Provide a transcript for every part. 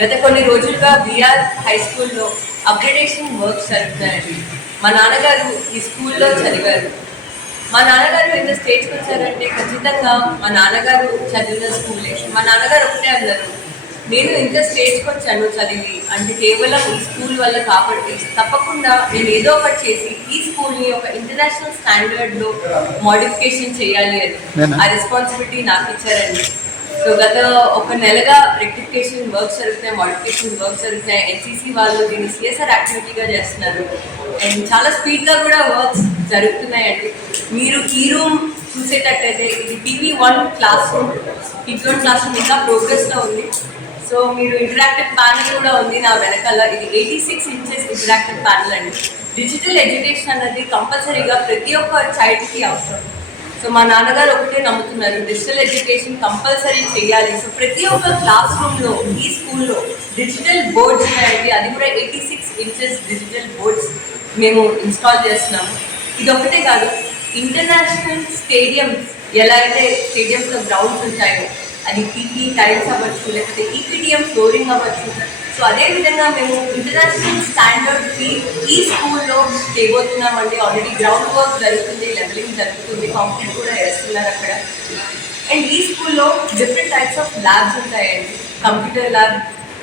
గత కొన్ని రోజులుగా బీఆర్ హై స్కూల్లో అప్గ్రేడేషన్ వర్క్స్ జరుగుతున్నాయండి. మా నాన్నగారు ఈ స్కూల్లో చదివారు. మా నాన్నగారు ఎంత స్టేజ్కి వచ్చారంటే ఖచ్చితంగా మా నాన్నగారు చదివిన స్కూలే. మా నాన్నగారు ఒకటే అన్నారు, నేను ఇంత స్టేజ్కి వచ్చాను చదివి అంటే కేవలం ఈ స్కూల్ వల్ల కాబట్టి తప్పకుండా నేను ఏదో ఒకటి చేసి ఈ స్కూల్ని ఒక ఇంటర్నేషనల్ స్టాండర్డ్లో మోడిఫికేషన్ చేయాలి అని ఆ రెస్పాన్సిబిలిటీ నాకు ఇచ్చారండి. సో గత ఒక నెలగా రెక్టిఫికేషన్ వర్క్స్ జరుగుతాయి, మోడిఫికేషన్ వర్క్స్ జరుగుతాయి. ఎన్సీసీ వాళ్ళు దీన్ని సిఎస్ఆర్ యాక్టివిటీగా చేస్తున్నారు అండ్ చాలా స్పీడ్గా కూడా వర్క్స్ జరుగుతున్నాయండి. మీరు ఈ రూమ్ చూసేటట్టయితే ఇది టీవీ1 క్లాస్ రూమ్. టీవీ1 క్లాస్ రూమ్ ఇంకా ప్రోగ్రెస్లో ఉంది. సో మీరు ఇంటరాక్టివ్ ప్యానల్ కూడా ఉంది నా వెనకాల. ఇది 86 ఇంచెస్ ఇంటరాక్టివ్ ప్యానల్ అండి. డిజిటల్ ఎడ్యుకేషన్ అన్నది కంపల్సరీగా ప్రతి ఒక్క చైల్డ్కి అవసరం. సో మా నాన్నగారు ఒకటే నమ్ముతున్నారు, డిజిటల్ ఎడ్యుకేషన్ కంపల్సరీ చేయాలి. సో ప్రతి ఒక్క క్లాస్ రూమ్లో ఈ స్కూల్లో డిజిటల్ బోర్డ్స్ ఉన్నాయండి. అది కూడా 86 ఇంచెస్ డిజిటల్ బోర్డ్స్ మేము ఇన్స్టాల్ చేస్తున్నాము. ఇది ఒకటే కాదు, ఇంటర్నేషనల్ స్టేడియంస్ ఎలా అయితే స్టేడియంస్లో గ్రౌండ్స్ ఉంటాయో అది పీపీ టైల్స్ అవ్వచ్చు, లేకపోతే ఈపీడిఎం ఫ్లోరింగ్ అవ్వచ్చు. సో అదేవిధంగా మేము ఇంటర్నేషనల్ స్టాండర్డ్కి ఈ స్కూల్లో చేయబోతున్నామండి. ఆల్రెడీ గ్రౌండ్ వర్క్ జరుగుతుంది, లెవెలింగ్ జరుగుతుంది, కాంక్రీట్ కూడా వేస్తున్నారు అక్కడ. అండ్ ఈ స్కూల్లో డిఫరెంట్ టైప్స్ ఆఫ్ ల్యాబ్స్ ఉంటాయండి. Computer lab,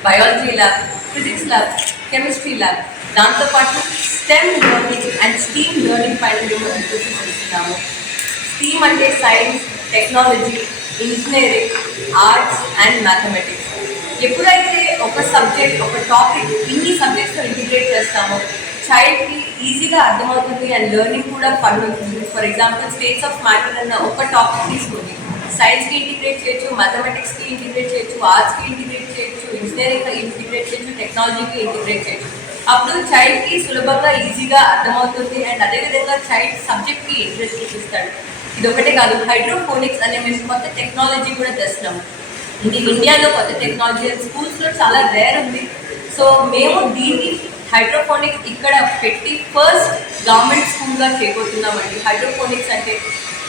biology lab, physics lab, chemistry lab. దాంతోపాటు STEM learning and STEAM learning పైన మేము ఇంట్రెస్ట్ చూస్తున్నాము. స్టీమ్ అంటే science, technology, engineering, arts and mathematics. ఎప్పుడైతే ఒక సబ్జెక్ట్, ఒక టాపిక్ ఇన్ని సబ్జెక్ట్స్తో ఇంటిగ్రేట్ చేస్తామో చైల్డ్కి ఈజీగా అర్థమవుతుంది అండ్ లెర్నింగ్ కూడా ఫన్ ఉంటుంది. For example states of matter అన్న ఒక టాపిక్ తీసుకుంది, సైన్స్కి ఇంటిగ్రేట్ చేయొచ్చు, మ్యాథమెటిక్స్కి ఇంటిగ్రేట్ చేయొచ్చు, ఆర్ట్స్కి ఇంటిగ్రేట్ చేయొచ్చు, ఇంజనీరింగ్కి ఇంటిగ్రేట్ చేయొచ్చు, టెక్నాలజీకి ఇంటిగ్రేట్ చేయొచ్చు. అప్పుడు చైల్డ్కి సులభంగా ఈజీగా అర్థమవుతుంది అండ్ అదేవిధంగా చైల్డ్ సబ్జెక్ట్కి ఇంట్రెస్ట్ చూపిస్తాడు. ఇది ఒకటే కాదు, హైడ్రోఫోనిక్స్ అనే మేము కొత్త టెక్నాలజీ కూడా తెస్తున్నాము. ఇది ఇండియాలో కొత్త టెక్నాలజీ స్కూల్స్లో చాలా రేర్ ఉంది. సో మేము దీన్ని హైడ్రోఫోనిక్స్ ఇక్కడ పెట్టి ఫస్ట్ గవర్నమెంట్ స్కూల్గా చేయబోతున్నామండి. హైడ్రోఫోనిక్స్ అంటే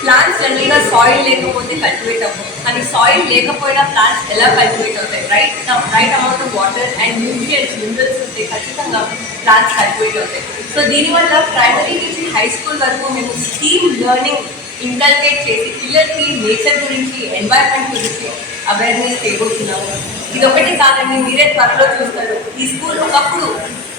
ప్లాంట్స్ జనరల్గా సాయిల్ లేకపోతే కల్టివేట్ అవ్వవు, కానీ సాయిల్ లేకపోయినా ప్లాంట్స్ ఎలా కల్టివేట్ అవుతాయి? Right amount of water and nutrients, minerals ఉంటే ఖచ్చితంగా ప్లాంట్స్ కల్టివేట్ అవుతాయి. సో దీనివల్ల ప్రైమరీ నుంచి హై స్కూల్ వరకు మేము స్టీమ్ లెర్నింగ్ ఇంకల్కేట్ చేసి పిల్లలకి నేచర్ గురించి, ఎన్వైరన్మెంట్ గురించి అవేర్నెస్ చేయబోతున్నాము. ఇది ఒకటి కాదండి, మీరే త్వరలో చూస్తారు. ఈ స్కూల్ ఒకప్పుడు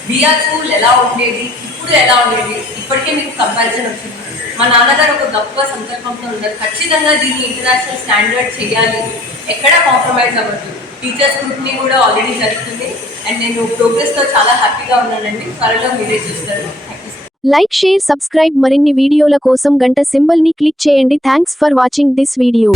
బీఆర్ స్కూల్ ఎలా ఉండేది, ఇప్పుడు ఎలా ఉండేది, ఇప్పటికే మీకు కంపారిజన్ వచ్చింది. మా నాన్నగారు ఒక గొప్ప సంకల్పంతో ఉన్నారు, ఖచ్చితంగా దీన్ని ఇంటర్నేషనల్ స్టాండర్డ్ చేయాలి, ఎక్కడా కాంప్రమైజ్ అవ్వద్దు. టీచర్స్ స్క్రూటినీ కూడా ఆల్రెడీ జరుగుతుంది అండ్ నేను ప్రోగ్రెస్తో చాలా హ్యాపీగా ఉన్నానండి. త్వరలో మీరే చూస్తారు. Like, share, subscribe. మరిన్ని వీడియోల కోసం గంట సింబల్ ని క్లిక్ చేయండి. Thanks for watching this video.